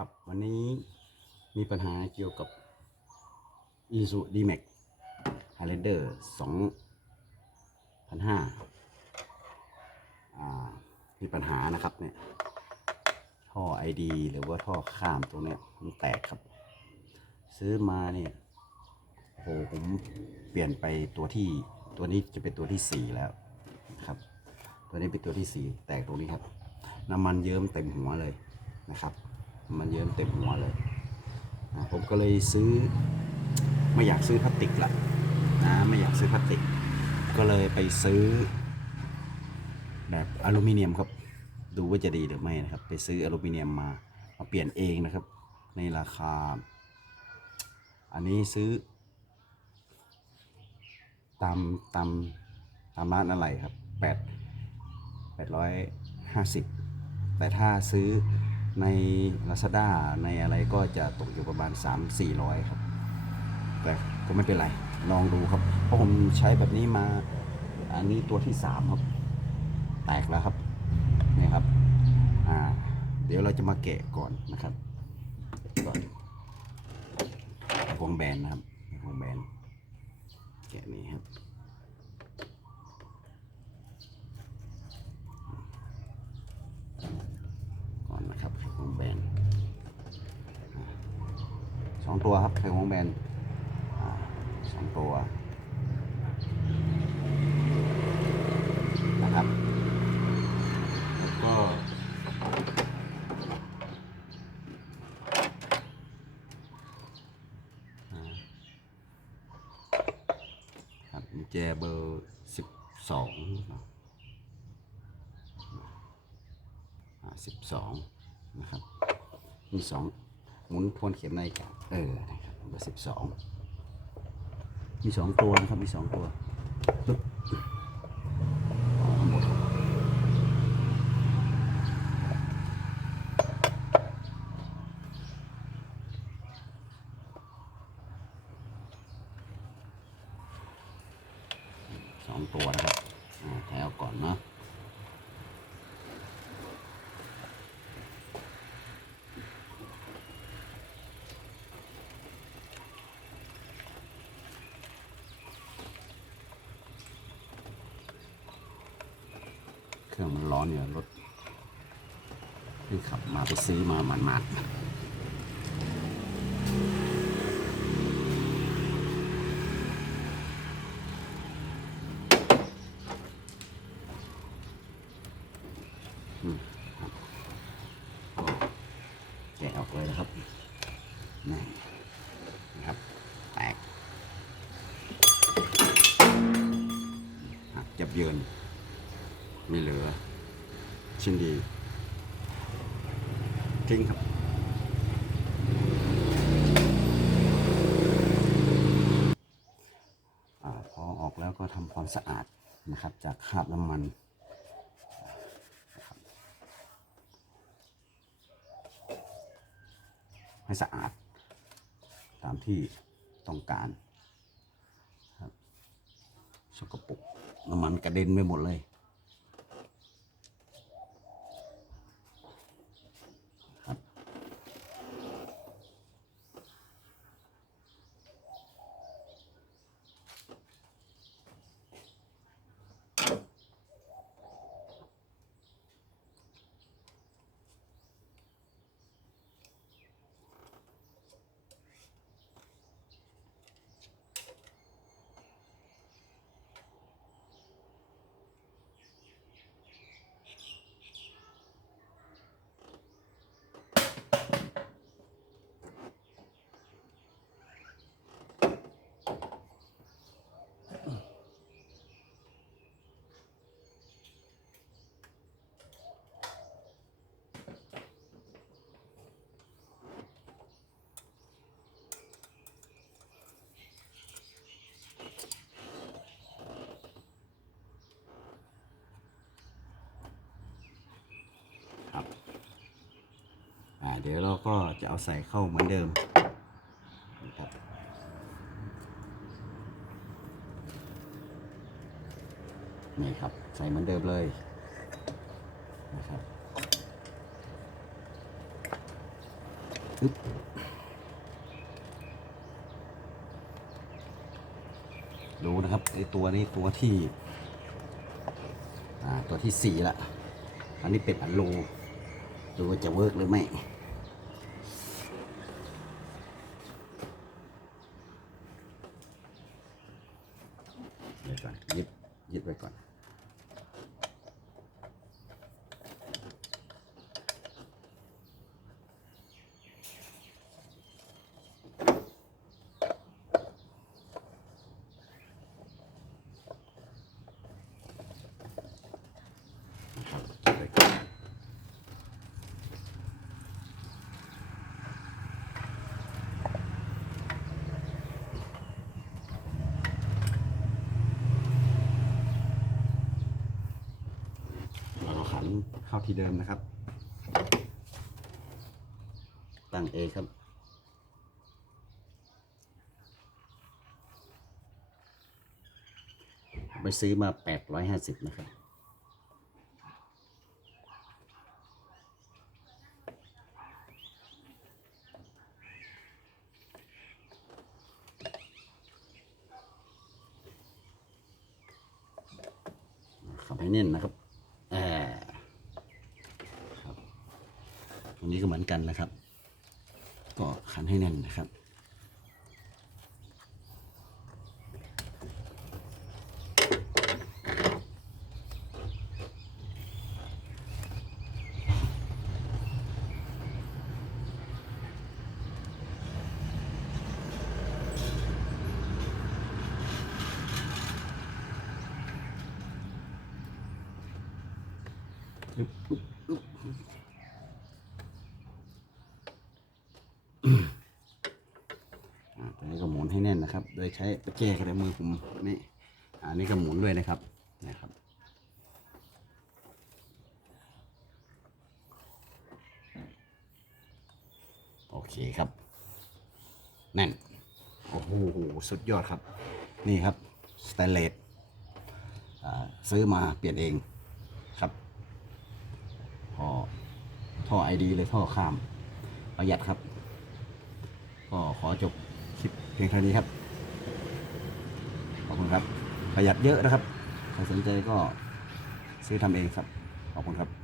ครับ วันนี้มีปัญหาเกี่ยวกับ i s u D-Max Highlander 2005อ่ามีปัญหานะครับเนี่ยท่อ ID หรือว่าท่อข้ามตรงเนี้ยมันแตกครับ ซื้อมาเนี่ยโหผมเปลี่ยนไปตัวที่ตัวนี้จะเป็นตัวที่สี่แล้วนะครับ ตัวนี้เป็นตัวที่สี่แตกตรงนี้ครับ น้ำมันเยิ้มเต็มหัวเลยนะครับ มันเยิ้มเต็มหัวเลยผมก็เลยซื้อไม่อยากซื้อพลาสติกละนะไม่อยากซื้อพลาสติก ก็เลยไปซื้อ แบบอลูมิเนียมครับ ดูว่าจะดีหรือไม่นะครับ ไปซื้ออลูมิเนียมมามาเปลี่ยนเองนะครับ ในราคา อันนี้ซื้อ ตามตามตามร้านอะไรครับแปดแปดร้อยห้าสิบแต่ถ้าซื้อ ใน Lazada ในอะไรก็จะตกอยู่ประมาณ 3 400 ครับ แต่ก็ไม่เป็นไร ลองดูครับ เพราะผมใช้แบบนี้มา อันนี้ตัวที่ 3 ครับ แตกแล้วครับนี่ครับอ่าเดี๋ยวเราจะมาแกะก่อนนะครับก่อนวงแบนนะครับวงแบนแกะนี้ครับ ก่อนนะครับไข่ควงแบนอ่าส องตัวครับไข่ควงแบนสองตัวนะครับแล้วก็อ่าครับแจเบอร์สิบสองสิบสองนะครับมีสอง หมุนทวนเข็มในกับเออนะครับเบอร์สิบสองมีสองตัวนะครับมีสองตัวปึ๊บสองตัวนะครับแถวก่อนเนาะ เครื่องมันร้อนเนี่ยรถที่ขับมาไปซื้อมาหมาดๆอืมครับก็แกะออกเลยนะครับนี่นะครับ แตกหักจับเยิน ม่เหลือ ชิ้นดี ทิ้งครับอพอออกแล้วก็ทำความสะอาดนะครับ จากคราบน้ำมันให้สะอาด ตามที่ต้องการครับสกปรกน้ำมันกระเด็นไปหมดเลย เดี๋ยวเราก็จะเอาใส่เข้าเหมือนเดิมนะครับนี่ครับใส่เหมือนเดิมเลยนะครับึบดูนะครับไอตัวนี้ตัวที่อ่าตัวที่สี่ละอันนี้เป็นอันโลดูว่าจะเวิร์กหรือไม่ เดี๋ ยึดยึดไว้ก่อน นะครับยึดไว้ก่อนเราเอาขัน เข้าที่เดิมนะครับ ตั้งเอครับไปซื้อมา 850 นะครับ ขับให้แน่นนะครับแอบครับตรงนี้ก็เหมื อนกันนะครับ ก็ขันให้แน่นนะครับ อึ๊บอึ๊บอึ๊บอ่า ตัวนี้ก็หมุนให้แน่นนะครับ โดยใช้ตะแกรงกระมือผมนี่อันนี้ก็หมุนด้วยนะครับนะครับโอเคครับแน่นโอ้โหสุดยอดครับ นี่ครับสแตนเลสอ่าซื้อมาเปลี่ยนเองครับพอท่อไอดีเลยท่อข้ามประหยัดครับ ก็ขอจบคลิปเพียงเท่านี้ครับ ขอบคุณครับ ประหยัดเยอะนะครับ ใครสนใจก็ซื้อทำเองครับ ขอบคุณครับ